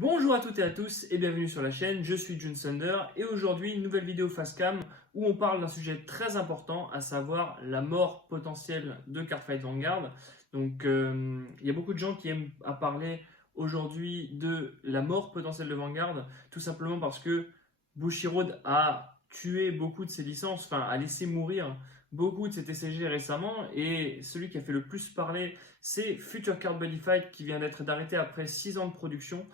Bonjour à toutes et à tous et bienvenue sur la chaîne, je suis June Thunder et aujourd'hui une nouvelle vidéo Facecam où on parle d'un sujet très important, à savoir la mort potentielle de Cardfight Vanguard. Donc il y a beaucoup de gens qui aiment à parler aujourd'hui de la mort potentielle de Vanguard, tout simplement parce que Bushiroad a tué beaucoup de ses licences, enfin a laissé mourir beaucoup de ses TCG récemment, et celui qui a fait le plus parler c'est Future Card Buddy Fight qui vient d'être arrêté après 6 ans de production.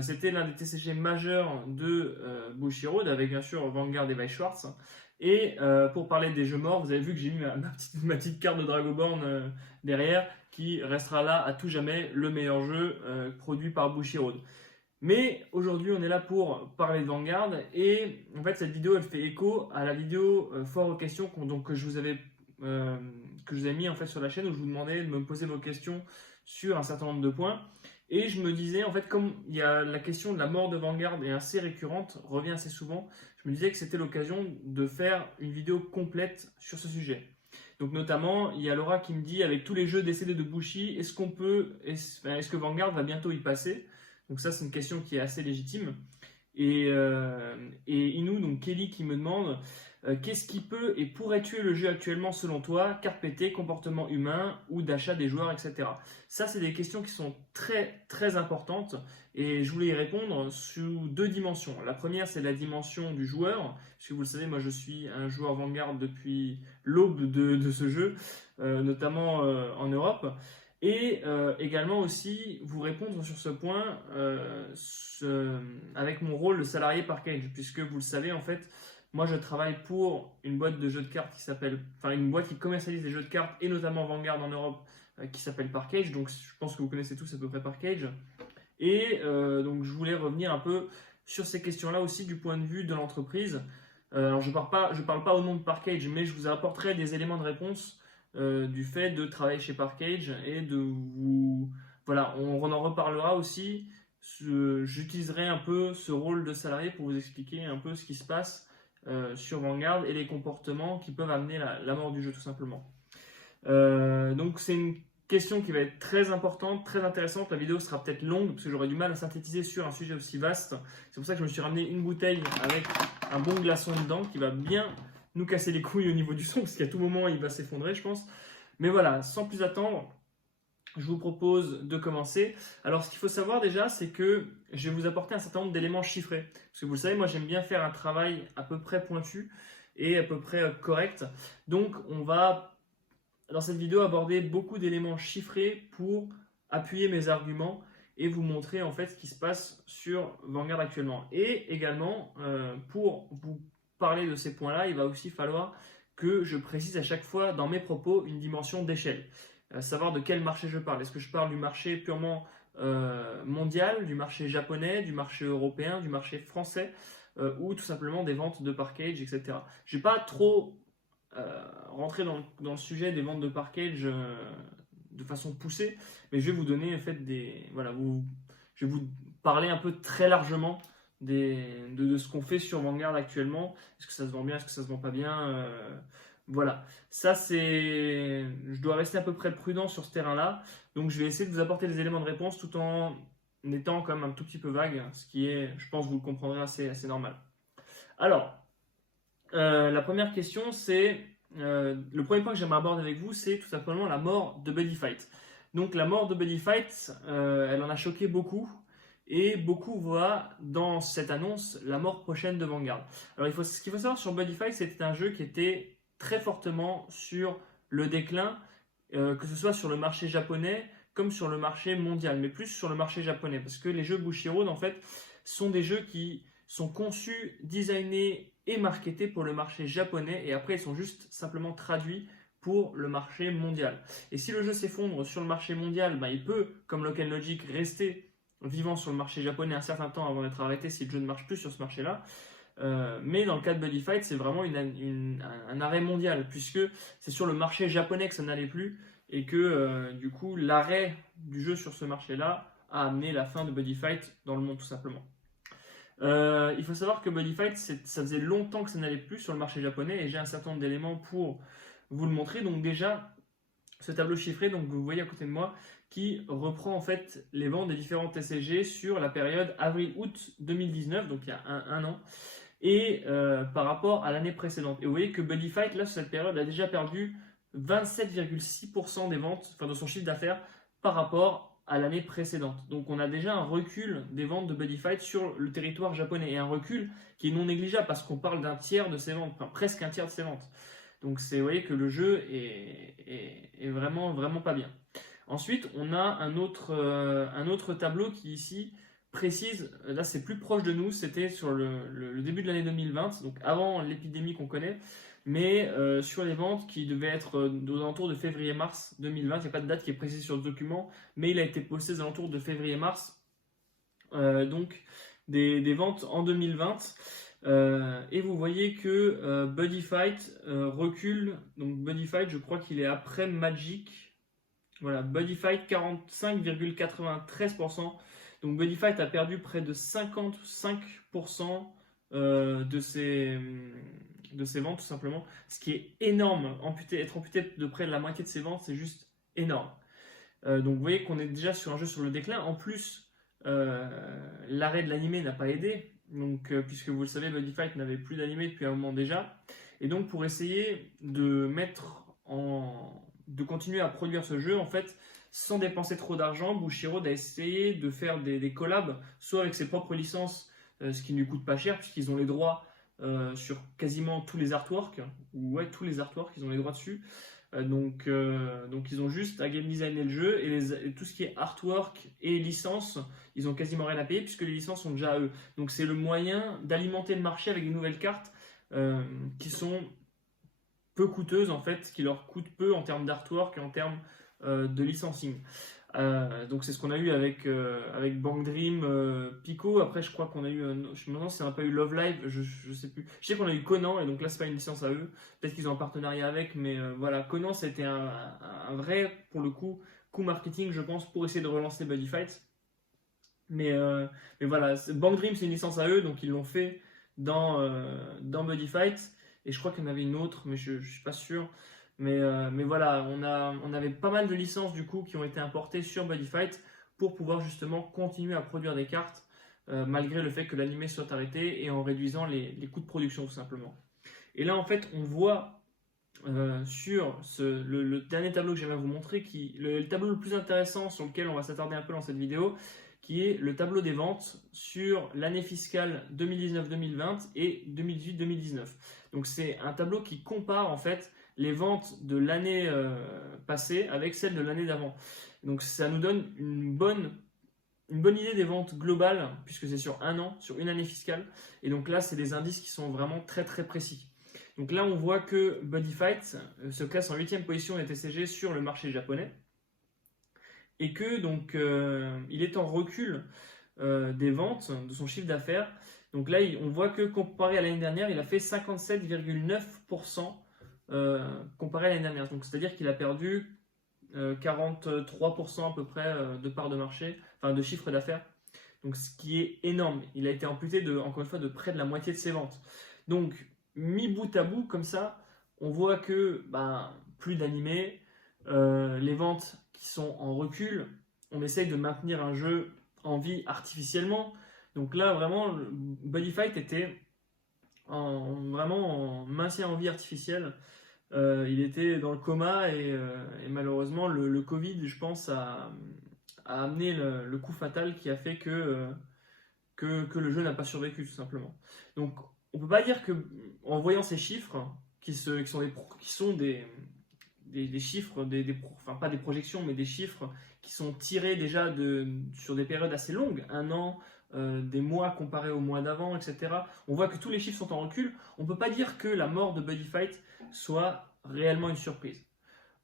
C'était l'un des TCG majeurs de Bushiroad avec bien sûr Vanguard et Weiss Schwarz. Et pour parler des jeux morts, vous avez vu que j'ai mis ma petite carte de Dragonborn derrière qui restera là à tout jamais le meilleur jeu produit par Bushiroad. Mais aujourd'hui, on est là pour parler de Vanguard et en fait, cette vidéo elle fait écho à la vidéo foire aux questions que je vous avais mis en fait sur la chaîne où je vous demandais de me poser vos questions sur un certain nombre de points. Et je me disais, en fait, comme il y a la question de la mort de Vanguard est assez récurrente, revient assez souvent, je me disais que c'était l'occasion de faire une vidéo complète sur ce sujet. Donc notamment, il y a Laura qui me dit, avec tous les jeux décédés de Bushi, est-ce que Vanguard va bientôt y passer? Donc ça, c'est une question qui est assez légitime. Et Inou, donc Kelly, qui me demande qu'est-ce qui peut et pourrait tuer le jeu actuellement selon toi, carte pétée, comportement humain ou d'achat des joueurs, etc. Ça, c'est des questions qui sont très très importantes et je voulais y répondre sous deux dimensions. La première, c'est la dimension du joueur, puisque vous le savez, moi je suis un joueur Vanguard depuis l'aube de ce jeu, notamment en Europe. Et également aussi vous répondre sur ce point avec mon rôle de salarié Parkage, puisque vous le savez en fait, moi je travaille pour une boîte de jeux de cartes une boîte qui commercialise des jeux de cartes et notamment Vanguard en Europe qui s'appelle Parkage, donc je pense que vous connaissez tous à peu près Parkage. Et donc je voulais revenir un peu sur ces questions-là aussi du point de vue de l'entreprise. Alors je parle pas au nom de Parkage, mais je vous apporterai des éléments de réponse du fait de travailler chez Parkage et de vous... Voilà, on en reparlera aussi. J'utiliserai un peu ce rôle de salarié pour vous expliquer un peu ce qui se passe sur Vanguard et les comportements qui peuvent amener la mort du jeu tout simplement. Donc c'est une question qui va être très importante, très intéressante. La vidéo sera peut-être longue parce que j'aurai du mal à synthétiser sur un sujet aussi vaste. C'est pour ça que je me suis ramené une bouteille avec un bon glaçon dedans qui va bien nous casser les couilles au niveau du son parce qu'à tout moment il va s'effondrer je pense. Mais voilà, sans plus attendre, je vous propose de commencer. Alors ce qu'il faut savoir déjà, c'est que je vais vous apporter un certain nombre d'éléments chiffrés. Parce que vous le savez, moi j'aime bien faire un travail à peu près pointu et à peu près correct. Donc on va, dans cette vidéo, aborder beaucoup d'éléments chiffrés pour appuyer mes arguments et vous montrer en fait ce qui se passe sur Vanguard actuellement. Et également, pour vous parler de ces points-là, il va aussi falloir que je précise à chaque fois dans mes propos une dimension d'échelle. Savoir de quel marché je parle. Est-ce que je parle du marché purement mondial, du marché japonais, du marché européen, du marché français ou tout simplement des ventes de Parkage, etc. Je n'ai pas trop rentré dans le sujet des ventes de Parkage de façon poussée, mais je vais vous donner en fait je vais vous parler un peu très largement de ce qu'on fait sur Vanguard actuellement. Est-ce que ça se vend bien, est-ce que ça se vend pas bien voilà, ça c'est... Je dois rester à peu près prudent sur ce terrain-là, donc je vais essayer de vous apporter des éléments de réponse tout en étant quand même un tout petit peu vague, ce qui est, je pense, vous le comprendrez assez normal. Alors, la première question, c'est... le premier point que j'aimerais aborder avec vous, c'est tout simplement la mort de Buddy Fight. Donc la mort de Buddy Fight, elle en a choqué beaucoup, et beaucoup voient dans cette annonce la mort prochaine de Vanguard. Alors ce qu'il faut savoir sur Buddy Fight, c'était un jeu qui était très fortement sur le déclin, que ce soit sur le marché japonais comme sur le marché mondial, mais plus sur le marché japonais, parce que les jeux Bushiroad, en fait, sont des jeux qui sont conçus, designés et marketés pour le marché japonais, et après ils sont juste simplement traduits pour le marché mondial. Et si le jeu s'effondre sur le marché mondial, il peut, comme Local Logic, rester vivant sur le marché japonais un certain temps avant d'être arrêté si le jeu ne marche plus sur ce marché-là. Mais dans le cas de Buddy Fight, c'est vraiment un arrêt mondial, puisque c'est sur le marché japonais que ça n'allait plus, et que du coup, l'arrêt du jeu sur ce marché-là a amené la fin de Buddy Fight dans le monde tout simplement. Il faut savoir que Buddy Fight, ça faisait longtemps que ça n'allait plus sur le marché japonais, et j'ai un certain nombre d'éléments pour vous le montrer. Donc déjà, ce tableau chiffré, donc vous voyez à côté de moi, qui reprend en fait les ventes des différents TCG sur la période avril-août 2019, donc il y a un an, et par rapport à l'année précédente. Et vous voyez que Buddy Fight, là, sur cette période, a déjà perdu 27,6% des ventes, enfin de son chiffre d'affaires, par rapport à l'année précédente. Donc on a déjà un recul des ventes de Buddy Fight sur le territoire japonais, et un recul qui est non négligeable, parce qu'on parle d'un tiers de ses ventes, enfin presque un tiers de ses ventes. Donc vous voyez que le jeu est vraiment, vraiment pas bien. Ensuite, on a un autre tableau qui ici précise, là c'est plus proche de nous, c'était sur le début de l'année 2020, donc avant l'épidémie qu'on connaît, mais sur les ventes qui devaient être aux alentours de février-mars 2020, il n'y a pas de date qui est précise sur le document, mais il a été posté aux alentours de février-mars, donc des ventes en 2020. Et vous voyez que Buddy Fight recule, donc Buddy Fight je crois qu'il est après Magic. Voilà, Buddy Fight 45,93%. Donc Buddy Fight a perdu près de 55% de ses ventes tout simplement. Ce qui est énorme. Être amputé de près de la moitié de ses ventes, c'est juste énorme. Donc vous voyez qu'on est déjà sur un jeu sur le déclin. En plus, l'arrêt de l'animé n'a pas aidé. Donc, puisque vous le savez, Buddy Fight n'avait plus d'animé depuis un moment déjà. Et donc pour essayer de continuer à produire ce jeu, en fait, sans dépenser trop d'argent, Bushiroad a essayé de faire des collabs, soit avec ses propres licences, ce qui ne lui coûte pas cher, puisqu'ils ont les droits sur quasiment tous les artworks, ou ouais, tous les artworks, ils ont les droits dessus. Donc ils ont juste à game designer le jeu, et tout ce qui est artwork et licence, ils ont quasiment rien à payer, puisque les licences sont déjà à eux. Donc c'est le moyen d'alimenter le marché avec des nouvelles cartes qui sont peu coûteuses en fait, qui leur coûtent peu en termes d'artwork et en termes de licensing. Donc c'est ce qu'on a eu avec Bank Dream, Pico. Après je crois qu'on a eu, je me demande si on n'a pas eu Love Live, je sais plus. Je sais qu'on a eu Conan, et donc là c'est pas une licence à eux. Peut-être qu'ils ont un partenariat avec, mais voilà, Conan c'était un vrai, pour le coup marketing je pense, pour essayer de relancer Buddy Fight. Mais voilà, Bank Dream c'est une licence à eux, donc ils l'ont fait dans Buddy Fight. Et je crois qu'il y en avait une autre, mais je ne suis pas sûr. Mais voilà, on avait pas mal de licences du coup qui ont été importées sur Buddy Fight pour pouvoir justement continuer à produire des cartes malgré le fait que l'anime soit arrêté, et en réduisant les coûts de production tout simplement. Et là en fait on voit sur le dernier tableau que j'aimerais vous montrer, le tableau le plus intéressant sur lequel on va s'attarder un peu dans cette vidéo, qui est le tableau des ventes sur l'année fiscale 2019-2020 et 2018-2019. Donc c'est un tableau qui compare en fait les ventes de l'année passée avec celles de l'année d'avant. Donc ça nous donne une bonne idée des ventes globales, puisque c'est sur un an, sur une année fiscale. Et donc là, c'est des indices qui sont vraiment très très précis. Donc là, on voit que Buddy Fight se classe en 8e position des TCG sur le marché japonais. Et que donc il est en recul des ventes, de son chiffre d'affaires. Donc là, on voit que comparé à l'année dernière, il a fait 57,9% comparé à l'année dernière. Donc c'est-à-dire qu'il a perdu 43% à peu près de part de marché, enfin de chiffre d'affaires. Donc ce qui est énorme. Il a été amputé encore une fois de près de la moitié de ses ventes. Donc mis bout à bout comme ça, on voit que plus d'animés, les ventes qui sont en recul, on essaye de maintenir un jeu en vie artificiellement. Donc là vraiment Buddy Fight était vraiment en maintien en vie artificielle. Il était dans le coma, et malheureusement le Covid, je pense, a amené le coup fatal qui a fait que le jeu n'a pas survécu tout simplement. Donc on peut pas dire que, en voyant ces chiffres qui sont des chiffres, enfin pas des projections, mais des chiffres qui sont tirés déjà sur des périodes assez longues, un an, des mois comparés aux mois d'avant, etc. On voit que tous les chiffres sont en recul. On ne peut pas dire que la mort de Buddy Fight soit réellement une surprise.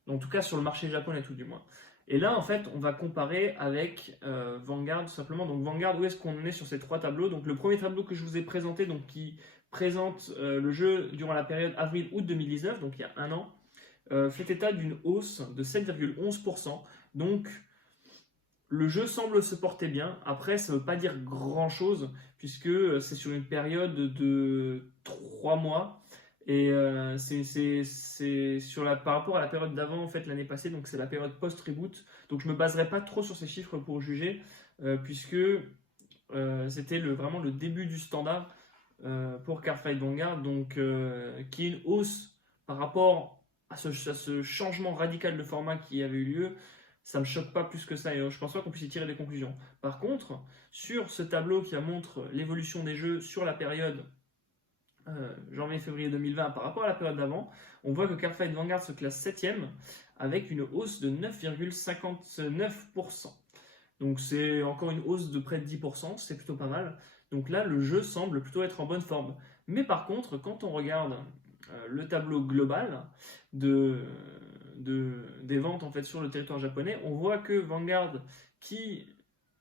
En tout cas sur le marché japonais tout du moins. Et là en fait on va comparer avec Vanguard tout simplement. Donc Vanguard, où est-ce qu'on est sur ces trois tableaux? Donc le premier tableau que je vous ai présenté, donc qui présente le jeu durant la période avril-août 2019, donc il y a un an, fait état d'une hausse de 7,11%. Donc le jeu semble se porter bien. Après, ça ne veut pas dire grand-chose, puisque c'est sur une période de 3 mois. Et c'est par rapport à la période d'avant, en fait, l'année passée, donc c'est la période post-reboot. Donc je ne me baserai pas trop sur ces chiffres pour juger, puisque c'était vraiment le début du standard pour Cardfight Vanguard, donc qui est une hausse par rapport à ce changement radical de format qui avait eu lieu. Ça ne me choque pas plus que ça, et je pense pas qu'on puisse y tirer des conclusions. Par contre, sur ce tableau qui montre l'évolution des jeux sur la période janvier-février 2020 par rapport à la période d'avant, on voit que Cardfight Vanguard se classe 7ème avec une hausse de 9,59%. Donc c'est encore une hausse de près de 10%, c'est plutôt pas mal. Donc là, le jeu semble plutôt être en bonne forme. Mais par contre, quand on regarde le tableau global des ventes en fait, sur le territoire japonais, on voit que Vanguard, qui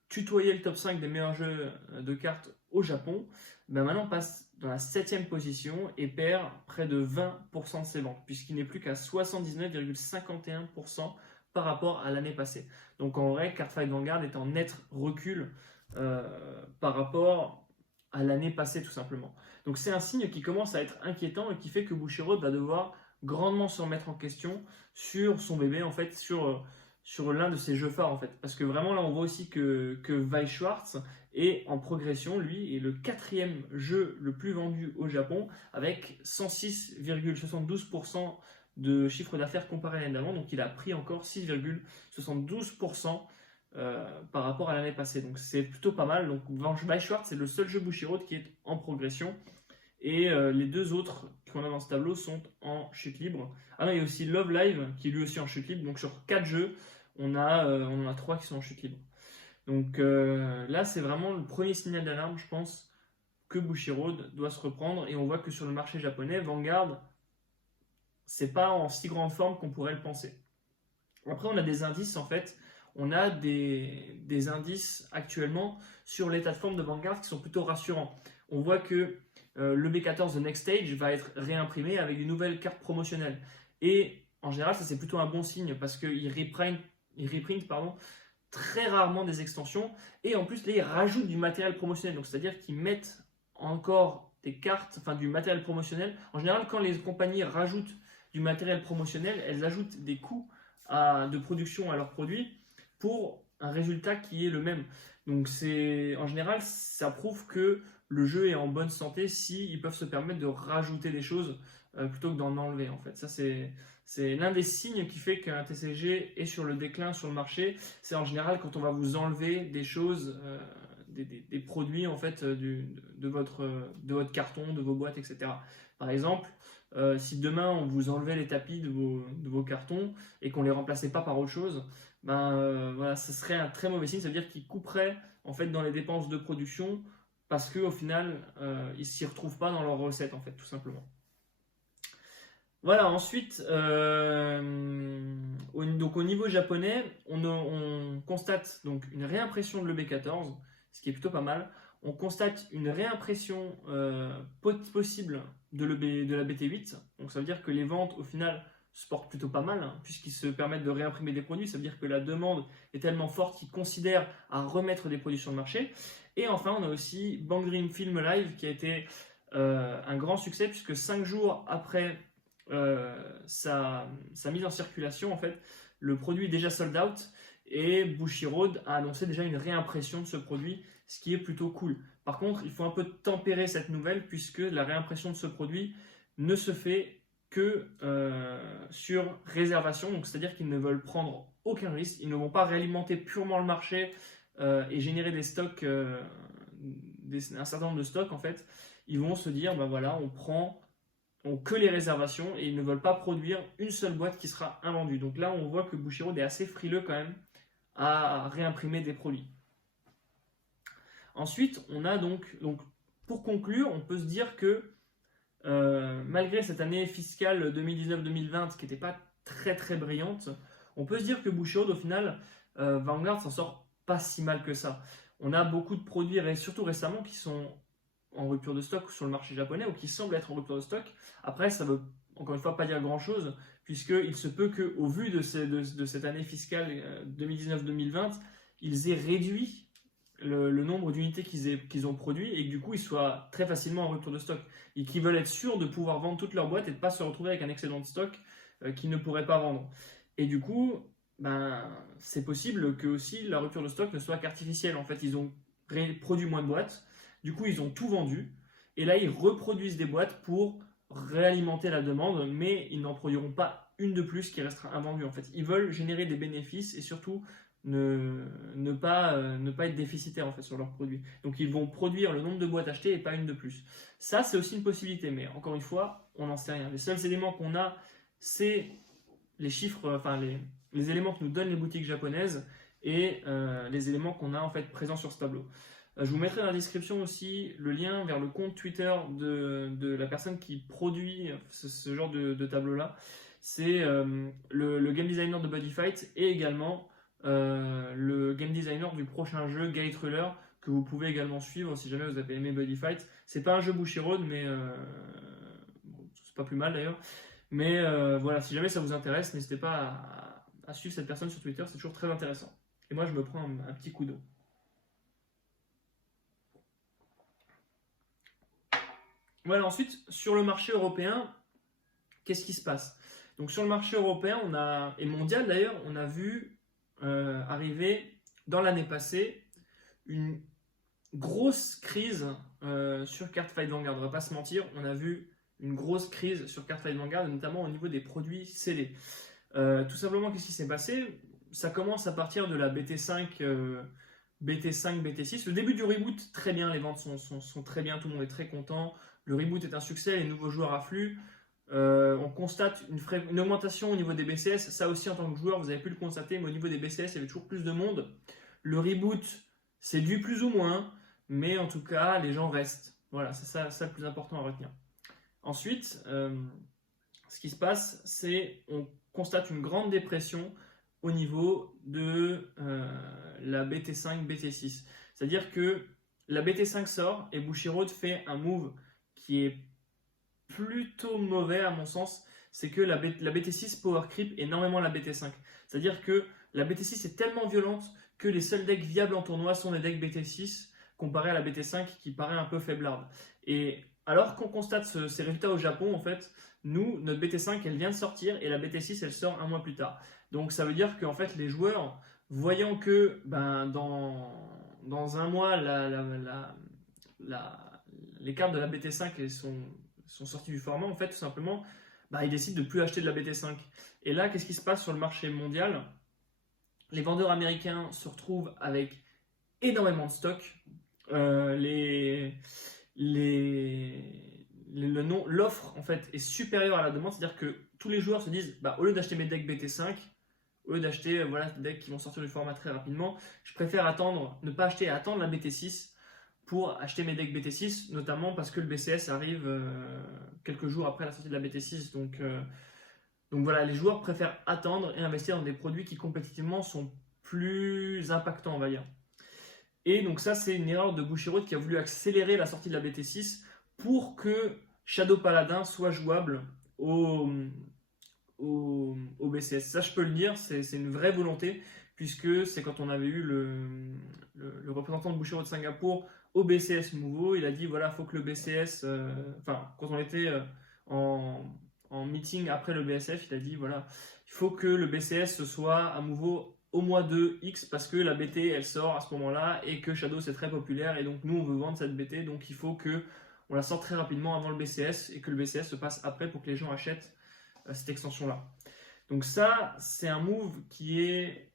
tutoyait le top 5 des meilleurs jeux de cartes au Japon, maintenant passe dans la 7ème position et perd près de 20% de ses ventes, puisqu'il n'est plus qu'à 79,51% par rapport à l'année passée. Donc en vrai, Cardfight Vanguard est en net recul par rapport à l'année passée tout simplement. Donc c'est un signe qui commence à être inquiétant et qui fait que Bushiroad va devoir grandement se remettre en question sur son bébé, en fait, sur l'un de ses jeux phares en fait. Parce que vraiment là on voit aussi que Weiss-Schwarz est en progression, lui est le 4e jeu le plus vendu au Japon avec 106,72% de chiffre d'affaires comparé à l'année d'avant, donc il a pris encore 6,72% par rapport à l'année passée, donc c'est plutôt pas mal. Donc Weiss-Schwarz c'est le seul jeu Bushiroad qui est en progression, et les deux autres qu'on a dans ce tableau sont en chute libre. Ah non, il y a aussi Love Live qui est lui aussi en chute libre, donc sur 4 jeux, on en a 3 qui sont en chute libre. Donc là, c'est vraiment le premier signal d'alarme, je pense, que Bushiroad doit se reprendre, et on voit que sur le marché japonais, Vanguard, c'est pas en si grande forme qu'on pourrait le penser. Après, on a des indices, en fait, on a des indices actuellement sur l'état de forme de Vanguard qui sont plutôt rassurants. On voit que le B14 The Next Stage va être réimprimé avec une nouvelle carte promotionnelle. Et en général, ça c'est plutôt un bon signe parce qu'il reprint très rarement des extensions. Et en plus, là, ils rajoutent du matériel promotionnel. Donc, c'est-à-dire qu'ils mettent encore des cartes, enfin du matériel promotionnel. En général, quand les compagnies rajoutent du matériel promotionnel, elles ajoutent des coûts de production à leurs produits pour un résultat qui est le même. Donc en général, ça prouve que le jeu est en bonne santé si ils peuvent se permettre de rajouter des choses plutôt que d'en enlever en fait. Ça c'est l'un des signes qui fait qu'un TCG est sur le déclin sur le marché. C'est en général quand on va vous enlever des choses, des produits en fait de votre carton, de vos boîtes, etc. Par exemple, si demain on vous enlevait les tapis de vos cartons et qu'on les remplaçait pas par autre chose, voilà, ce serait un très mauvais signe. Ça veut dire qu'ils couperaient en fait dans les dépenses de production parce qu'au final ils s'y retrouvent pas dans leurs recettes en fait, tout simplement. Voilà, ensuite, donc au niveau japonais, on constate donc une réimpression de l'EB14, ce qui est plutôt pas mal. On constate une réimpression possible de la BT8, donc ça veut dire que les ventes au final se portent plutôt pas mal, hein, puisqu'ils se permettent de réimprimer des produits. Ça veut dire que la demande est tellement forte qu'ils considèrent à remettre des produits sur le marché. Et enfin, on a aussi Bang Dream Film Live qui a été un grand succès, puisque 5 jours après sa mise en circulation, en fait, le produit est déjà sold out et Bushiroad a annoncé déjà une réimpression de ce produit, ce qui est plutôt cool. Par contre, il faut un peu tempérer cette nouvelle puisque la réimpression de ce produit ne se fait que sur réservation, donc c'est-à-dire qu'ils ne veulent prendre aucun risque, ils ne vont pas réalimenter purement le marché et générer des stocks, un certain nombre de stocks en fait. Ils vont se dire, ben voilà, on que les réservations et ils ne veulent pas produire une seule boîte qui sera invendue. Donc là, on voit que Bushiroad est assez frileux quand même à réimprimer des produits. Ensuite, on a donc pour conclure, on peut se dire que malgré cette année fiscale 2019-2020 qui n'était pas très très brillante, on peut se dire que Bushiroad au final, Vanguard s'en sort pas si mal que ça. On a beaucoup de produits, surtout récemment, qui sont en rupture de stock sur le marché japonais ou qui semblent être en rupture de stock. Après, ça veut encore une fois pas dire grand chose, puisqu'il se peut qu'au vu de cette année fiscale 2019-2020, ils aient réduit le nombre d'unités qu'ils ont produit et que du coup ils soient très facilement en rupture de stock et qu'ils veulent être sûrs de pouvoir vendre toutes leurs boîtes et de ne pas se retrouver avec un excédent de stock qu'ils ne pourraient pas vendre. Et du coup, ben, c'est possible que aussi la rupture de stock ne soit qu'artificielle. En fait, ils ont produit moins de boîtes, du coup ils ont tout vendu et là ils reproduisent des boîtes pour réalimenter la demande, mais ils n'en produiront pas une de plus qui restera invendue. En fait, ils veulent générer des bénéfices et surtout ne pas être déficitaires en fait, sur leurs produits. Donc ils vont produire le nombre de boîtes achetées et pas une de plus. Ça, c'est aussi une possibilité, mais encore une fois, on n'en sait rien. Les seuls éléments qu'on a, c'est les chiffres, enfin les éléments que nous donnent les boutiques japonaises et les éléments qu'on a en fait présents sur ce tableau. Je vous mettrai dans la description aussi le lien vers le compte Twitter de la personne qui produit ce genre de tableau-là. C'est le game designer de Buddy Fight et également le game designer du prochain jeu, Gate Ruler, que vous pouvez également suivre si jamais vous avez aimé Buddy Fight. C'est pas un jeu Bushiroad, mais bon, c'est pas plus mal d'ailleurs. Mais voilà, si jamais ça vous intéresse, n'hésitez pas à suivre cette personne sur Twitter, c'est toujours très intéressant. Et moi, je me prends un petit coup d'eau. Voilà, ensuite, sur le marché européen, qu'est-ce qui se passe? Donc sur le marché européen et mondial d'ailleurs, on a vu arriver dans l'année passée une grosse crise sur Cardfight Vanguard. On va pas se mentir, on a vu une grosse crise sur Cardfight Vanguard, notamment au niveau des produits scellés. Tout simplement, qu'est-ce qui s'est passé? Ça commence à partir de la BT5, BT5, BT6. Le début du reboot, très bien, les ventes sont très bien, tout le monde est très content. Le reboot est un succès, les nouveaux joueurs affluent. On constate une augmentation au niveau des BCS. Ça aussi, en tant que joueur, vous avez pu le constater, mais au niveau des BCS, il y avait toujours plus de monde. Le reboot séduit plus ou moins, mais en tout cas, les gens restent. Voilà, c'est ça le plus important à retenir. Ensuite, ce qui se passe, c'est on constate une grande dépression au niveau de la BT5, BT6. C'est-à-dire que la BT5 sort et Bushiroad fait un move qui est plutôt mauvais à mon sens, c'est que la BT6 power creep énormément la BT5. C'est-à-dire que la BT6 est tellement violente que les seuls decks viables en tournoi sont les decks BT6 comparé à la BT5 qui paraît un peu faiblarde. Et alors qu'on constate ces résultats au Japon, en fait, nous, notre BT5, elle vient de sortir et la BT6, elle sort un mois plus tard. Donc ça veut dire que en fait, les joueurs, voyant que dans un mois, les cartes de la BT5 sont sorties du format, en fait, tout simplement, ils décident de ne plus acheter de la BT5. Et là, qu'est-ce qui se passe sur le marché mondial? Les vendeurs américains se retrouvent avec énormément de stock. L'offre en fait est supérieure à la demande, c'est-à-dire que tous les joueurs se disent au lieu d'acheter mes decks BT5, au lieu d'acheter des decks qui vont sortir du format très rapidement, je préfère ne pas acheter et attendre la BT6 pour acheter mes decks BT6, notamment parce que le BCS arrive quelques jours après la sortie de la BT6. Donc voilà, les joueurs préfèrent attendre et investir dans des produits qui compétitivement sont plus impactants, on va dire. Et donc ça, c'est une erreur de Bushiroad qui a voulu accélérer la sortie de la BT6 pour que Shadow Paladin soit jouable au BCS. Ça, je peux le dire, c'est une vraie volonté, puisque c'est quand on avait eu le représentant de Bushiroad de Singapour au BCS Mouveau, il a dit voilà, il faut que le BCS, quand on était en meeting après le BSF, il a dit voilà, il faut que le BCS soit à Mouveau au mois de X parce que la BT elle sort à ce moment-là et que Shadow c'est très populaire et donc nous on veut vendre cette BT, donc il faut que on la sorte très rapidement avant le BCS et que le BCS se passe après pour que les gens achètent cette extension-là. Donc ça, c'est un move qui est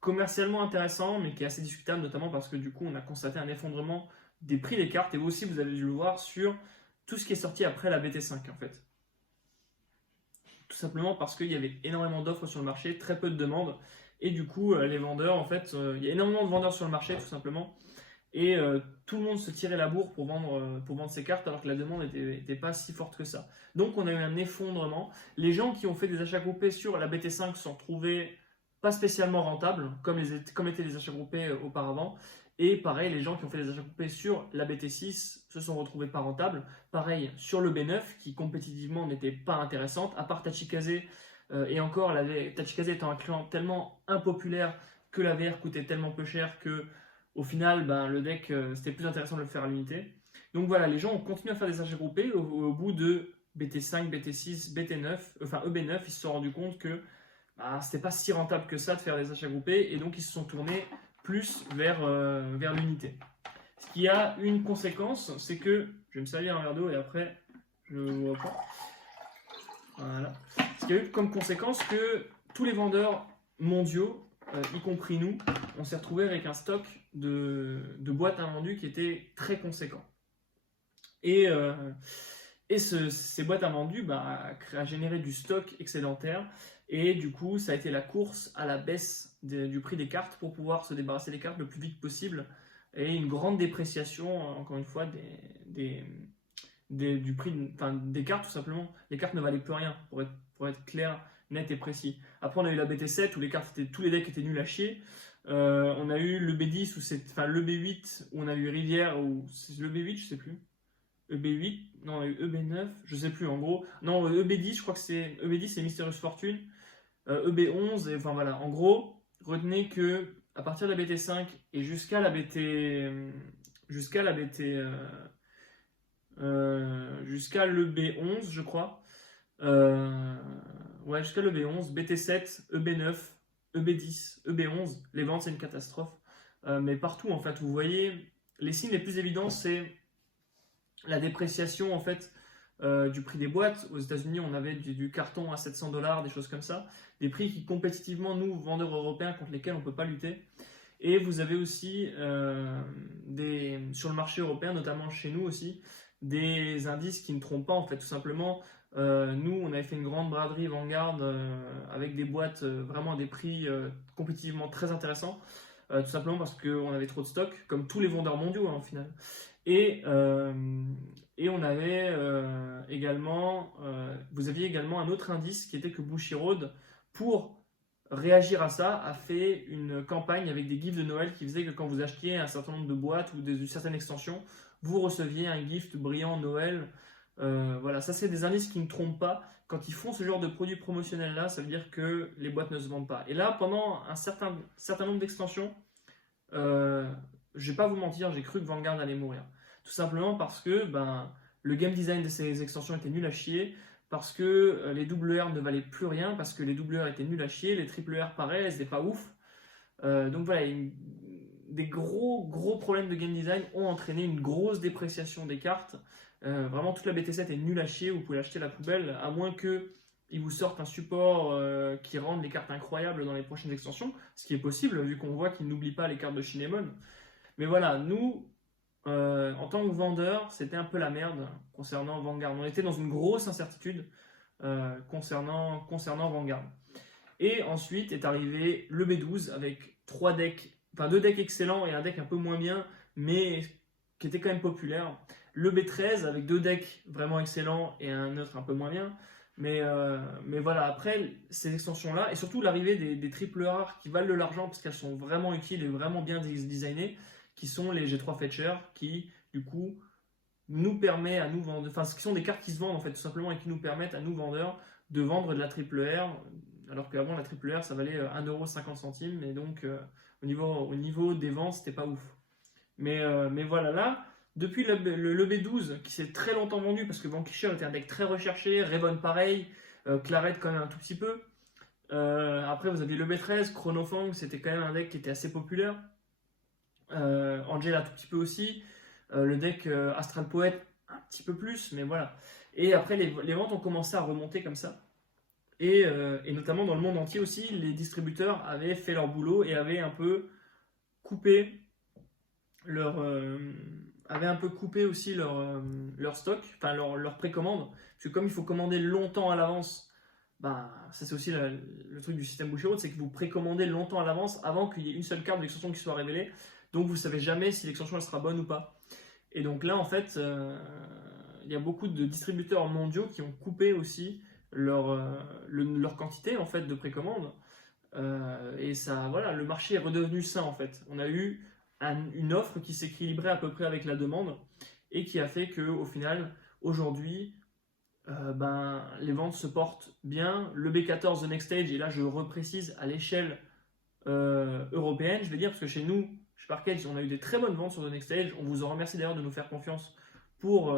commercialement intéressant mais qui est assez discutable, notamment parce que du coup on a constaté un effondrement des prix des cartes et vous aussi vous avez dû le voir sur tout ce qui est sorti après la BT5 en fait. Tout simplement parce qu'il y avait énormément d'offres sur le marché, très peu de demandes. Et du coup, les vendeurs, en fait, il y a énormément de vendeurs sur le marché, tout simplement. Et tout le monde se tirait la bourre pour vendre ses cartes, alors que la demande n'était pas si forte que ça. Donc, on a eu un effondrement. Les gens qui ont fait des achats groupés sur la BT5 se sont retrouvés pas spécialement rentables, comme étaient les achats groupés auparavant. Et pareil, les gens qui ont fait des achats groupés sur la BT6 se sont retrouvés pas rentables. Pareil sur le B9 qui compétitivement n'était pas intéressante, à part Tachikaze. Et encore, Tachikaze étant un client tellement impopulaire que la VR coûtait tellement peu cher que au final, ben, le deck, c'était plus intéressant de le faire à l'unité. Donc voilà, les gens ont continué à faire des achats groupés. Au bout de BT5, BT6, BT9, enfin EB9, ils se sont rendus compte que bah, c'était pas si rentable que ça de faire des achats groupés, et donc ils se sont tournés plus vers l'unité. Ce qui a une conséquence, c'est que, je vais me servir un verre d'eau et après je vous reprends. Voilà. Ce qui a eu comme conséquence que tous les vendeurs mondiaux, y compris nous, on s'est retrouvé avec un stock de boîtes invendues qui était très conséquent. Et ces boîtes invendues a généré du stock excédentaire. Et du coup, ça a été la course à la baisse du prix des cartes pour pouvoir se débarrasser des cartes le plus vite possible. Et une grande dépréciation, encore une fois, du prix des cartes, tout simplement. Les cartes ne valaient plus rien, pour être clair, net et précis. Après, on a eu la BT7 où tous les decks étaient nuls à chier. On a eu le B10, le B8 où on a eu Rivière, ou c'est le B8, je sais plus. EB8, non, EB9, je sais plus en gros. Non, EB10, je crois que c'est EB10, c'est Mysterious Fortune. EB11, et enfin voilà. En gros, retenez que à partir de la BT5 et jusqu'à la BT, jusqu'à le B11, je crois. Ouais, jusqu'à le B11, BT7, EB9, EB10, EB11, les ventes c'est une catastrophe. Mais partout en fait, vous voyez, les signes les plus évidents c'est la dépréciation en fait du prix des boîtes. Aux États-Unis, on avait du carton à 700 $, des choses comme ça. Des prix qui, compétitivement, nous, vendeurs européens, contre lesquels on ne peut pas lutter. Et vous avez aussi, sur le marché européen, notamment chez nous aussi, des indices qui ne trompent pas, en fait, tout simplement. Nous, on avait fait une grande braderie Vanguard avec des boîtes vraiment à des prix compétitivement très intéressants. Tout simplement parce qu'on avait trop de stock, comme tous les vendeurs mondiaux, hein, au final. Et on avait également, vous aviez également un autre indice qui était que Bushiroad, pour réagir à ça, a fait une campagne avec des gifts de Noël qui faisait que quand vous achetiez un certain nombre de boîtes ou certaines extensions, vous receviez un gift brillant Noël. Voilà, ça c'est des indices qui ne trompent pas. Quand ils font ce genre de produits promotionnels là, ça veut dire que les boîtes ne se vendent pas. Et là, pendant un certain nombre d'extensions, je vais pas vous mentir, j'ai cru que Vanguard allait mourir. Tout simplement parce que le game design de ces extensions était nul à chier, parce que les double R ne valaient plus rien, parce que les double R étaient nuls à chier, les triple R pareil, elles n'étaient pas ouf. Donc voilà, des gros problèmes de game design ont entraîné une grosse dépréciation des cartes. Vraiment, toute la BT7 est nulle à chier, vous pouvez l'acheter à la poubelle, à moins qu'ils vous sortent un support qui rende les cartes incroyables dans les prochaines extensions, ce qui est possible, vu qu'on voit qu'ils n'oublient pas les cartes de Shinemon. Mais voilà, nous, en tant que vendeur, c'était un peu la merde concernant Vanguard. On était dans une grosse incertitude concernant Vanguard. Et ensuite est arrivé le B12 avec deux decks excellents et un deck un peu moins bien, mais qui était quand même populaire. Le B13 avec deux decks vraiment excellents et un autre un peu moins bien. Mais voilà, après ces extensions-là, et surtout l'arrivée des triple rares qui valent de l'argent parce qu'elles sont vraiment utiles et vraiment bien designées, qui sont les G3 Fetcher, qui du coup nous permet à nous vendeurs, enfin qui sont des cartes qui se vendent en fait tout simplement et qui nous permettent à nous vendeurs de vendre de la triple R, alors qu'avant la triple R ça valait 1,50 €, et donc au niveau des ventes c'était pas ouf. Mais voilà, là, depuis le B12 qui s'est très longtemps vendu parce que Vanquisher était un deck très recherché, Raven pareil, Claret quand même un tout petit peu. Après vous aviez le B13, Chronofang, c'était quand même un deck qui était assez populaire. Angel un tout petit peu aussi. Le deck Astral Poet un petit peu plus, mais voilà. Et après les ventes ont commencé à remonter comme ça. Et notamment dans le monde entier aussi, les distributeurs avaient fait leur boulot et avaient un peu coupé aussi leur stock, enfin leur précommande. Parce que comme il faut commander longtemps à l'avance, ça c'est aussi le truc du système Bushiroad, c'est que vous précommandez longtemps à l'avance avant qu'il y ait une seule carte de l'extension qui soit révélée. Donc vous ne savez jamais si l'extension elle sera bonne ou pas. Et donc là en fait, il y a beaucoup de distributeurs mondiaux qui ont coupé aussi leur quantité en fait de précommande. Et ça, voilà, le marché est redevenu sain en fait. On a eu une offre qui s'équilibrait à peu près avec la demande et qui a fait qu'au final, aujourd'hui, les ventes se portent bien. Le B14 The Next Stage, et là je reprécise à l'échelle européenne, je vais dire, parce que chez nous, chez Parkage, on a eu des très bonnes ventes sur The Next Stage. On vous en remercie d'ailleurs de nous faire confiance pour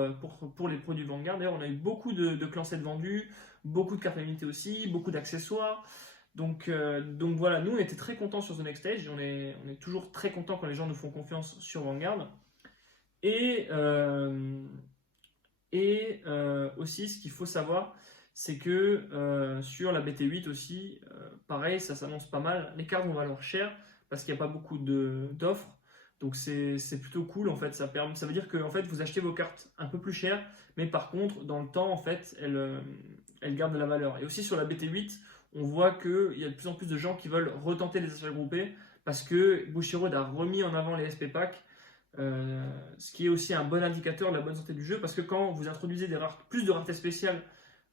les produits Vanguard. D'ailleurs, on a eu beaucoup de clansets vendus, beaucoup de cartes limitées aussi, beaucoup d'accessoires. Donc voilà, nous on était très contents sur The Next Stage. On est toujours très contents quand les gens nous font confiance sur Vanguard. Et aussi, ce qu'il faut savoir, c'est que sur la BT8 aussi, pareil, ça s'annonce pas mal. Les cartes vont valoir cher parce qu'il n'y a pas beaucoup d'offres. Donc c'est plutôt cool en fait. Ça veut dire que en fait, vous achetez vos cartes un peu plus chères, mais par contre, dans le temps, en fait, elles gardent de la valeur. Et aussi sur la BT8, on voit qu'il y a de plus en plus de gens qui veulent retenter les achats groupés parce que Bushiroad a remis en avant les SP packs. Ce qui est aussi un bon indicateur de la bonne santé du jeu, parce que quand vous introduisez plus de raretés spéciales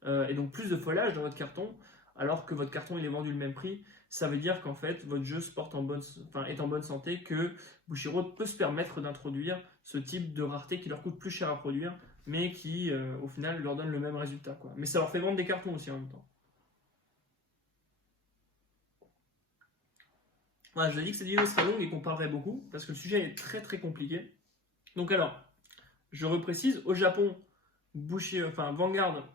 et donc plus de foilage dans votre carton, alors que votre carton il est vendu le même prix, ça veut dire qu'en fait votre jeu est en bonne santé, que Bushiroad peut se permettre d'introduire ce type de rareté qui leur coûte plus cher à produire, mais qui au final leur donne le même résultat, quoi. Mais ça leur fait vendre des cartons aussi en même temps. Voilà, je l'ai dit que cette vidéo serait longue et qu'on parlerait beaucoup, parce que le sujet est très très compliqué. Donc alors, je reprécise, au Japon, Vanguard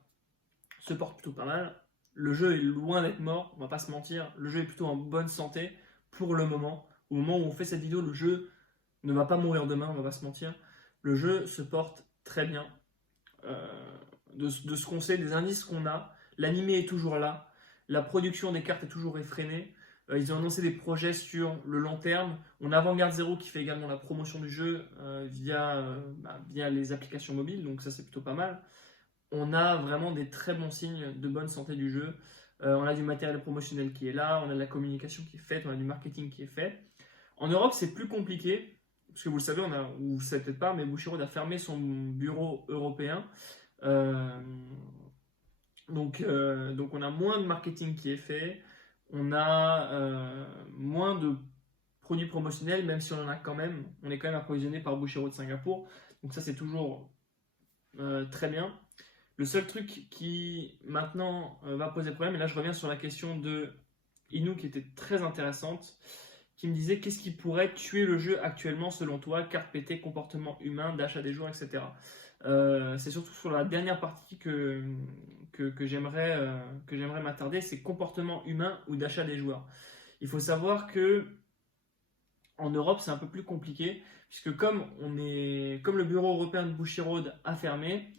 se porte plutôt pas mal. Le jeu est loin d'être mort, on va pas se mentir. Le jeu est plutôt en bonne santé pour le moment. Au moment où on fait cette vidéo, le jeu ne va pas mourir demain, on va pas se mentir. Le jeu se porte très bien. De ce qu'on sait, des indices qu'on a, l'animé est toujours là, la production des cartes est toujours effrénée. Ils ont annoncé des projets sur le long terme. On a Vanguard Zero qui fait également la promotion du jeu via les applications mobiles, donc ça c'est plutôt pas mal. On a vraiment des très bons signes de bonne santé du jeu. On a du matériel promotionnel qui est là, on a de la communication qui est faite, on a du marketing qui est fait. En Europe, c'est plus compliqué, parce que vous le savez, ou vous le savez peut-être pas, mais Bushiroad a fermé son bureau européen. Donc on a moins de marketing qui est fait. On a moins de produits promotionnels, même si on en a quand même. On est quand même approvisionné par Bushiroad Singapour. Donc ça, c'est toujours très bien. Le seul truc qui maintenant va poser problème, et là je reviens sur la question de Inu qui était très intéressante, qui me disait qu'est-ce qui pourrait tuer le jeu actuellement selon toi, carte pétée, comportement humain, d'achat des joueurs, etc. C'est surtout sur la dernière partie que j'aimerais m'attarder, c'est comportement humain ou d'achat des joueurs. Il faut savoir que en Europe c'est un peu plus compliqué, puisque comme le bureau européen de Bushiroad a fermé,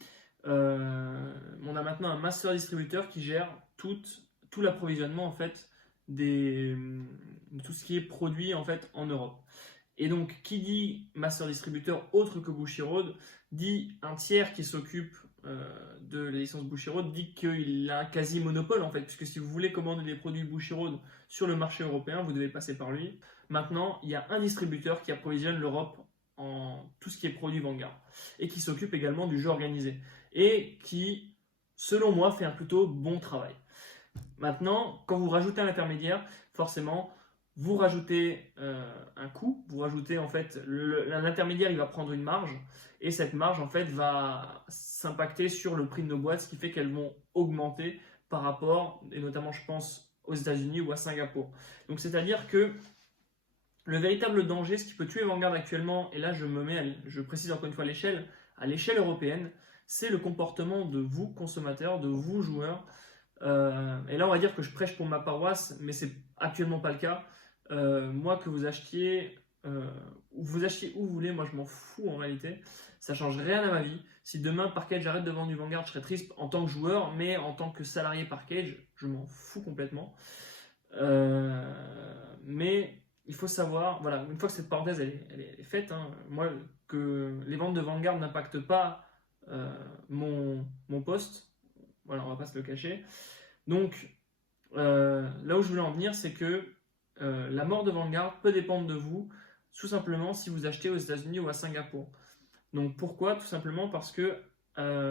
on a maintenant un master distributeur qui gère tout l'approvisionnement en fait de tout ce qui est produit en fait en Europe. Et donc qui dit master distributeur autre que Bushiroad dit un tiers qui s'occupe de la licence Bushiroad, dit qu'il a un quasi monopole en fait, puisque si vous voulez commander des produits Bushiroad sur le marché européen, vous devez passer par lui. Maintenant, il y a un distributeur qui approvisionne l'Europe en tout ce qui est produit Vanguard et qui s'occupe également du jeu organisé et qui, selon moi, fait un plutôt bon travail. Maintenant, quand vous rajoutez un intermédiaire, forcément, vous rajoutez un coût, vous rajoutez en fait, l'intermédiaire il va prendre une marge et cette marge en fait va s'impacter sur le prix de nos boîtes, ce qui fait qu'elles vont augmenter par rapport, et notamment je pense aux États-Unis ou à Singapour. Donc c'est-à-dire que le véritable danger, ce qui peut tuer Vanguard actuellement, et là je précise encore une fois à l'échelle européenne, c'est le comportement de vous consommateurs, de vous joueurs. Et là on va dire que je prêche pour ma paroisse, mais c'est actuellement pas le cas. Moi que vous achetiez où vous voulez, moi je m'en fous en réalité, ça change rien à ma vie. Si demain Parkage arrête de vendre du Vanguard, je serais triste en tant que joueur, mais en tant que salarié Parkage, je m'en fous complètement. Mais il faut savoir, voilà, une fois que cette parenthèse elle est faite, hein, moi que les ventes de Vanguard n'impactent pas mon poste, voilà, on va pas se le cacher. Donc là où je voulais en venir, c'est que la mort de Vanguard peut dépendre de vous, tout simplement si vous achetez aux États-Unis ou à Singapour. Donc pourquoi? Tout simplement parce que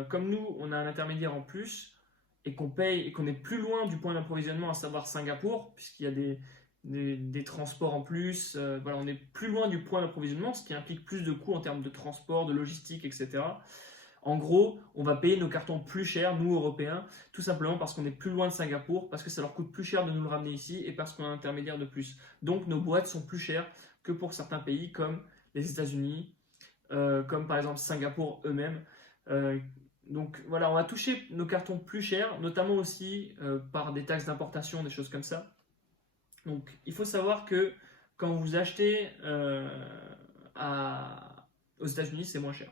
comme nous, on a un intermédiaire en plus et qu'on paye et qu'on est plus loin du point d'approvisionnement, à savoir Singapour, puisqu'il y a des transports en plus, voilà, on est plus loin du point d'approvisionnement, ce qui implique plus de coûts en termes de transport, de logistique, etc. En gros, on va payer nos cartons plus cher, nous Européens, tout simplement parce qu'on est plus loin de Singapour, parce que ça leur coûte plus cher de nous le ramener ici et parce qu'on a un intermédiaire de plus. Donc nos boîtes sont plus chères que pour certains pays comme les États-Unis, comme par exemple Singapour eux-mêmes. Donc voilà, on va toucher nos cartons plus chers, notamment aussi par des taxes d'importation, des choses comme ça. Donc il faut savoir que quand vous achetez aux États-Unis, c'est moins cher.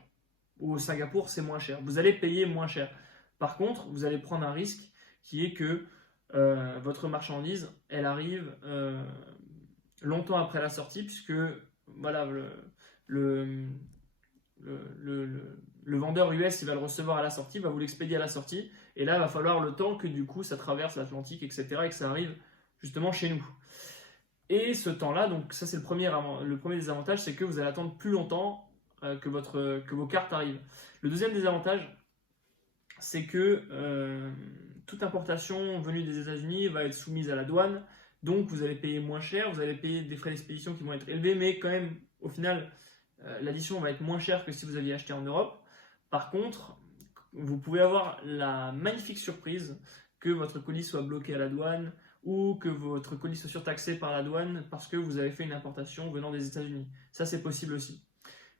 Ou au Singapour, c'est moins cher. Vous allez payer moins cher. Par contre, vous allez prendre un risque qui est que votre marchandise, elle arrive longtemps après la sortie, puisque voilà, le, le vendeur US, il va le recevoir à la sortie, va vous l'expédier à la sortie, et là, il va falloir le temps que du coup, ça traverse l'Atlantique, etc., et que ça arrive justement chez nous. Et ce temps-là, donc ça c'est le premier désavantage, c'est que vous allez attendre plus longtemps que vos cartes arrivent. Le deuxième désavantage, c'est que toute importation venue des États-Unis va être soumise à la douane, donc vous allez payer moins cher, vous allez payer des frais d'expédition qui vont être élevés, mais quand même, au final, l'addition va être moins chère que si vous aviez acheté en Europe. Par contre, vous pouvez avoir la magnifique surprise que votre colis soit bloqué à la douane ou que votre colis soit surtaxé par la douane parce que vous avez fait une importation venant des États-Unis. Ça, c'est possible aussi.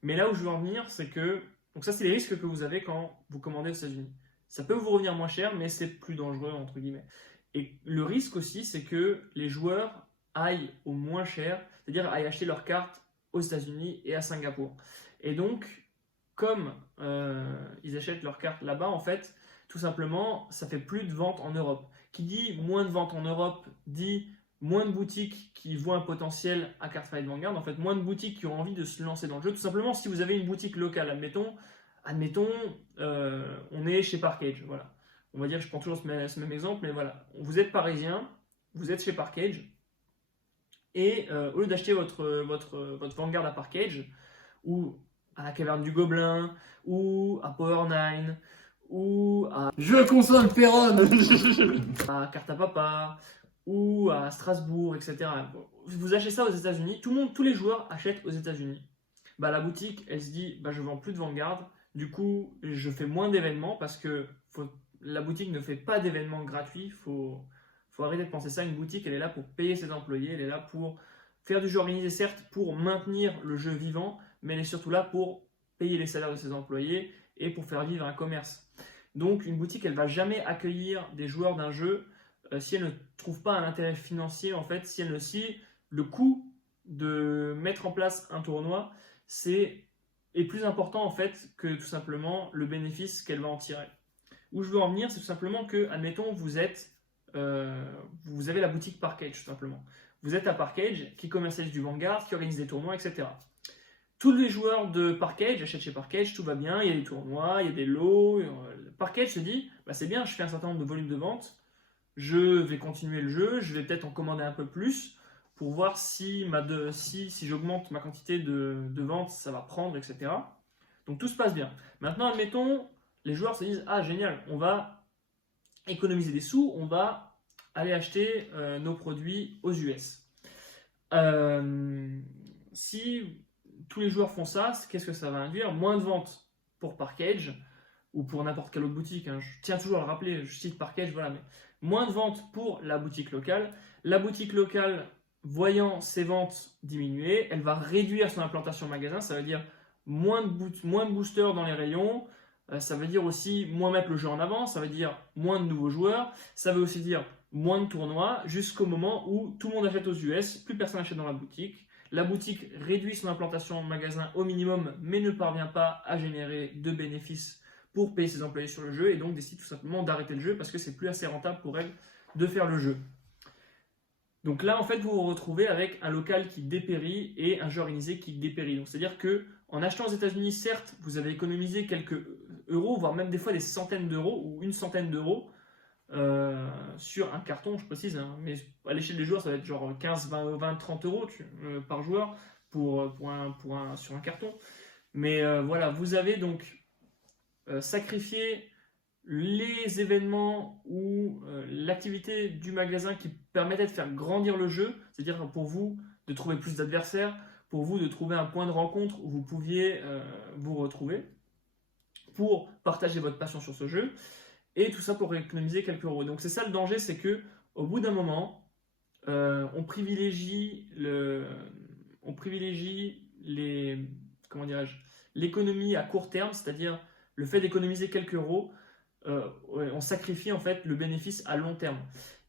Mais là où je veux en venir, c'est que... Donc ça, c'est les risques que vous avez quand vous commandez aux États-Unis. Ça peut vous revenir moins cher, mais c'est plus dangereux, entre guillemets. Et le risque aussi, c'est que les joueurs aillent au moins cher, c'est-à-dire aillent acheter leurs cartes aux États-Unis et à Singapour. Et donc, comme ils achètent leurs cartes là-bas, en fait, tout simplement, ça fait plus de ventes en Europe. Qui dit moins de ventes en Europe, dit moins de boutiques qui voient un potentiel à Cardfight Vanguard, en fait, moins de boutiques qui ont envie de se lancer dans le jeu. Tout simplement, si vous avez une boutique locale, admettons, on est chez Parkage, voilà. On va dire, je prends toujours ce même exemple, mais voilà. Vous êtes parisien, vous êtes chez Parkage, et au lieu d'acheter votre Vanguard à Parkage, ou à la Caverne du Gobelin, ou à Power 9, ou à Je console Perron. à Cartapapa, ou à Strasbourg, etc. Vous achetez ça aux États-Unis, tous les joueurs achètent aux États-Unis. Bah, la boutique, elle se dit, bah, je vends plus de Vanguard, du coup, je fais moins d'événements parce que la boutique ne fait pas d'événements gratuits. Faut arrêter de penser ça. Une boutique, elle est là pour payer ses employés, elle est là pour faire du jeu organisé, certes, pour maintenir le jeu vivant, mais elle est surtout là pour payer les salaires de ses employés et pour faire vivre un commerce. Donc, une boutique, elle va jamais accueillir des joueurs d'un jeu si elle ne trouve pas un intérêt financier, en fait, si le coût de mettre en place un tournoi est plus important, en fait, que tout simplement le bénéfice qu'elle va en tirer. Où je veux en venir, c'est tout simplement que, admettons, vous avez la boutique Parkage, tout simplement. Vous êtes à Parkage, qui commercialise du Vanguard, qui organise des tournois, etc. Tous les joueurs de Parkage achètent chez Parkage, tout va bien, il y a des tournois, il y a des lots. Parkage se dit, bah c'est bien, je fais un certain nombre de volumes de vente, je vais continuer le jeu, je vais peut-être en commander un peu plus pour voir si j'augmente ma quantité de vente, ça va prendre, etc. Donc tout se passe bien. Maintenant, admettons, les joueurs se disent, ah génial, on va économiser des sous, on va aller acheter nos produits aux US. Si tous les joueurs font ça, qu'est-ce que ça va induire? Moins de ventes pour Parkage ou pour n'importe quelle autre boutique. Hein. Je tiens toujours à le rappeler, je cite Parkage, voilà, mais moins de ventes pour la boutique locale. La boutique locale, voyant ses ventes diminuer, elle va réduire son implantation magasin. Ça veut dire moins de boosters dans les rayons. Ça veut dire aussi moins mettre le jeu en avant. Ça veut dire moins de nouveaux joueurs. Ça veut aussi dire moins de tournois jusqu'au moment où tout le monde achète aux US, plus personne n'achète dans la boutique. La boutique réduit son implantation en magasin au minimum, mais ne parvient pas à générer de bénéfices pour payer ses employés sur le jeu et donc décide tout simplement d'arrêter le jeu parce que c'est plus assez rentable pour elle de faire le jeu. Donc là, en fait, vous vous retrouvez avec un local qui dépérit et un jeu organisé qui dépérit. Donc c'est-à-dire que en achetant aux États-Unis, certes, vous avez économisé quelques euros, voire même des fois des centaines d'euros ou une centaine d'euros sur un carton, je précise, hein, mais à l'échelle des joueurs, ça va être genre 15, 20, 30 euros par joueur sur un carton. Mais voilà, vous avez donc sacrifié les événements ou l'activité du magasin qui permettait de faire grandir le jeu, c'est-à-dire pour vous de trouver plus d'adversaires, pour vous de trouver un point de rencontre où vous pouviez vous retrouver pour partager votre passion sur ce jeu. Et tout ça pour économiser quelques euros. Donc c'est ça le danger, c'est que au bout d'un moment, on privilégie on privilégie comment dirais-je, l'économie à court terme, c'est-à-dire le fait d'économiser quelques euros, on sacrifie en fait le bénéfice à long terme.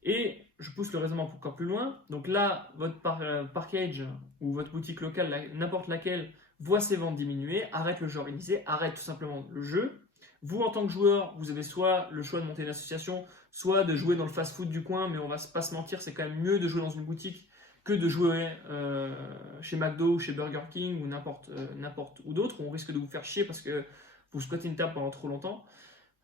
Et je pousse le raisonnement encore plus loin. Donc là, votre Parkage ou votre boutique locale, n'importe laquelle, voit ses ventes diminuer, arrête le jeu organisé, arrête tout simplement le jeu. Vous, en tant que joueur, vous avez soit le choix de monter une association, soit de jouer dans le fast-food du coin, mais on va pas se mentir, c'est quand même mieux de jouer dans une boutique que de jouer chez McDo ou chez Burger King ou n'importe où d'autre, où on risque de vous faire chier parce que vous squattez une table pendant trop longtemps.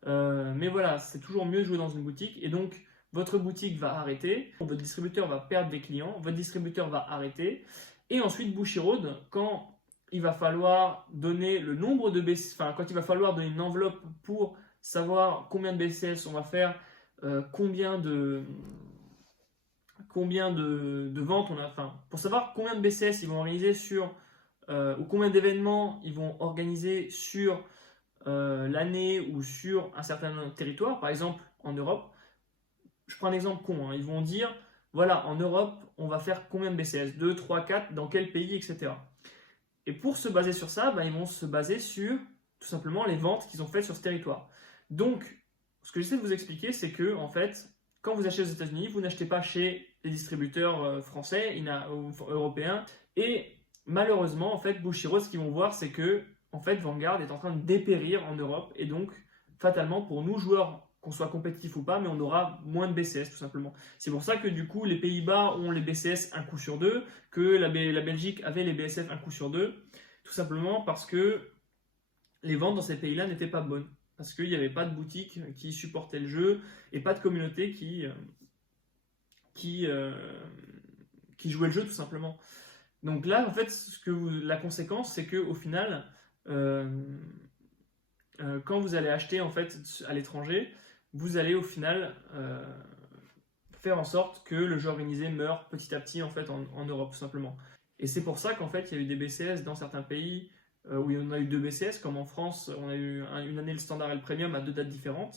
Mais voilà, c'est toujours mieux de jouer dans une boutique. Et donc, votre boutique va arrêter, votre distributeur va perdre des clients, votre distributeur va arrêter. Et ensuite, Bushiroad, quand il va falloir donner le nombre de BCS, enfin, quand il va falloir donner une enveloppe pour savoir combien de BCS on va faire, combien de ventes on a, enfin, pour savoir combien de BCS ils vont organiser sur, ou combien d'événements ils vont organiser sur l'année ou sur un certain territoire, par exemple en Europe. Je prends un exemple con, hein. Ils vont dire, voilà, en Europe, on va faire combien de BCS, 2, 3, 4, dans quel pays, etc. Et pour se baser sur ça, ils vont se baser sur tout simplement les ventes qu'ils ont faites sur ce territoire. Donc, ce que j'essaie de vous expliquer, c'est que, en fait, quand vous achetez aux États-Unis, vous n'achetez pas chez les distributeurs français ou européens. Et malheureusement, en fait, Bushiroad, ce qu'ils vont voir, c'est que en fait, Vanguard est en train de dépérir en Europe. Et donc, fatalement, pour nous, joueurs, qu'on soit compétitif ou pas, mais on aura moins de BCS, tout simplement. C'est pour ça que, du coup, les Pays-Bas ont les BCS un coup sur deux, que la Belgique avait les BSF un coup sur deux, tout simplement parce que les ventes dans ces pays-là n'étaient pas bonnes. Parce qu'il n'y avait pas de boutique qui supportait le jeu et pas de communauté qui jouait le jeu, tout simplement. Donc là, en fait, la conséquence, c'est qu'au final, quand vous allez acheter en fait à l'étranger, vous allez au final faire en sorte que le jeu organisé meurt petit à petit en fait en Europe, tout simplement. Et c'est pour ça qu'en fait, il y a eu des BCS dans certains pays où il y en a eu 2 BCS, comme en France, on a eu une année le standard et le premium à 2 dates différentes.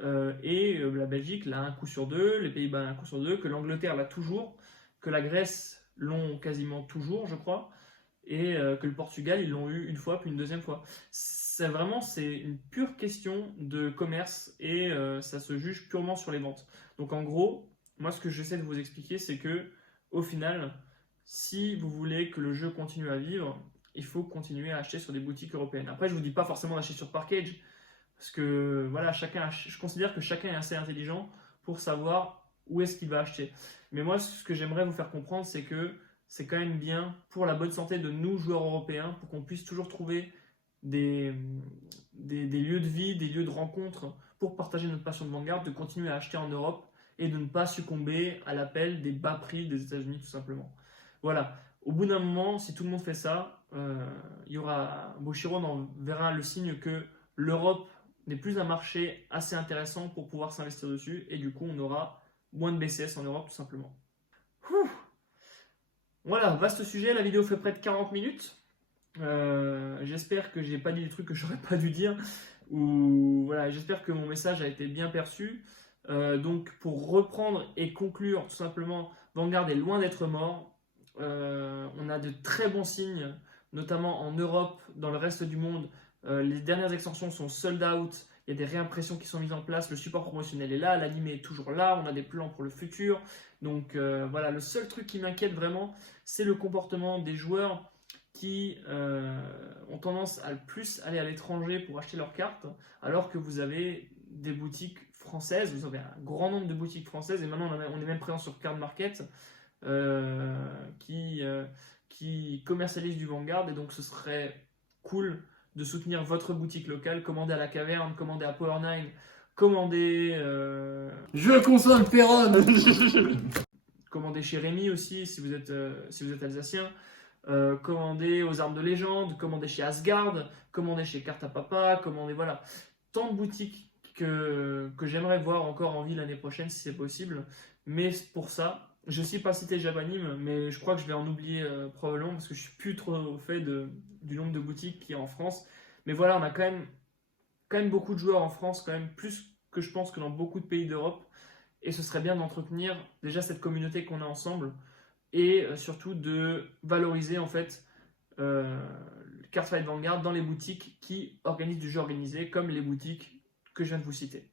La Belgique l'a un coup sur 2, les Pays-Bas l'a un coup sur 2, que l'Angleterre l'a toujours, que la Grèce l'ont quasiment toujours, je crois, et que le Portugal, ils l'ont eu une fois, puis une deuxième fois. C'est une pure question de commerce et ça se juge purement sur les ventes. Donc en gros, moi ce que j'essaie de vous expliquer, c'est que au final, si vous voulez que le jeu continue à vivre, il faut continuer à acheter sur des boutiques européennes. Après, je ne vous dis pas forcément d'acheter sur Parkage, parce que voilà, je considère que chacun est assez intelligent pour savoir où est-ce qu'il va acheter. Mais moi, ce que j'aimerais vous faire comprendre, c'est que c'est quand même bien pour la bonne santé de nous, joueurs européens, pour qu'on puisse toujours trouver des lieux de vie, des lieux de rencontre pour partager notre passion de Vanguard, de continuer à acheter en Europe et de ne pas succomber à l'appel des bas prix des États-Unis, tout simplement. Voilà. Au bout d'un moment, si tout le monde fait ça, Bushiroad en verra le signe que l'Europe n'est plus un marché assez intéressant pour pouvoir s'investir dessus et du coup on aura moins de BCS en Europe tout simplement. Voilà, vaste sujet, la vidéo fait près de 40 minutes. J'espère que j'ai pas dit des trucs que j'aurais pas dû dire ou voilà, j'espère que mon message a été bien perçu. Donc pour reprendre et conclure tout simplement, Vanguard est loin d'être mort. On a de très bons signes, notamment en Europe, dans le reste du monde. Les dernières extensions sont sold out, il y a des réimpressions qui sont mises en place, le support promotionnel est là, l'anime est toujours là, on a des plans pour le futur. Donc voilà, le seul truc qui m'inquiète vraiment, c'est le comportement des joueurs qui ont tendance à plus aller à l'étranger pour acheter leurs cartes, alors que vous avez des boutiques françaises, vous avez un grand nombre de boutiques françaises, et maintenant on est même présent sur Card Market, qui commercialisent du Vanguard, et donc ce serait cool de soutenir votre boutique locale, commander à la Caverne, commander à Power9, commander... Je consomme Perron. Commander chez Rémi aussi, si vous êtes alsacien. Commander aux Armes de Légende, commander chez Asgard, commander chez Carte à Papa, commander... Voilà. Tant de boutiques que j'aimerais voir encore en vie l'année prochaine, si c'est possible. Mais pour ça, je ne sais pas citer Japanime, mais je crois que je vais en oublier probablement, parce que je ne suis plus trop au fait du nombre de boutiques qu'il y a en France. Mais voilà, on a quand même beaucoup de joueurs en France, quand même plus que je pense que dans beaucoup de pays d'Europe. Et ce serait bien d'entretenir déjà cette communauté qu'on a ensemble et surtout de valoriser en fait Cardfight Vanguard dans les boutiques qui organisent du jeu organisé, comme les boutiques que je viens de vous citer.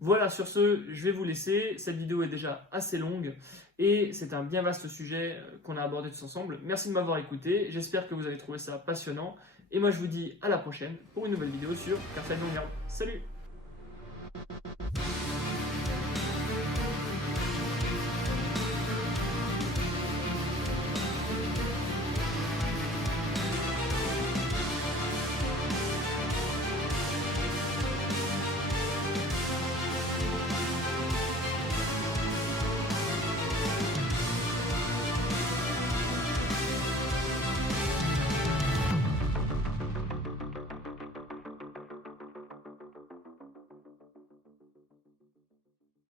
Voilà, sur ce, je vais vous laisser. Cette vidéo est déjà assez longue et c'est un bien vaste sujet qu'on a abordé tous ensemble. Merci de m'avoir écouté, j'espère que vous avez trouvé ça passionnant. Et moi je vous dis à la prochaine pour une nouvelle vidéo sur Cardfight Vanguard. Salut!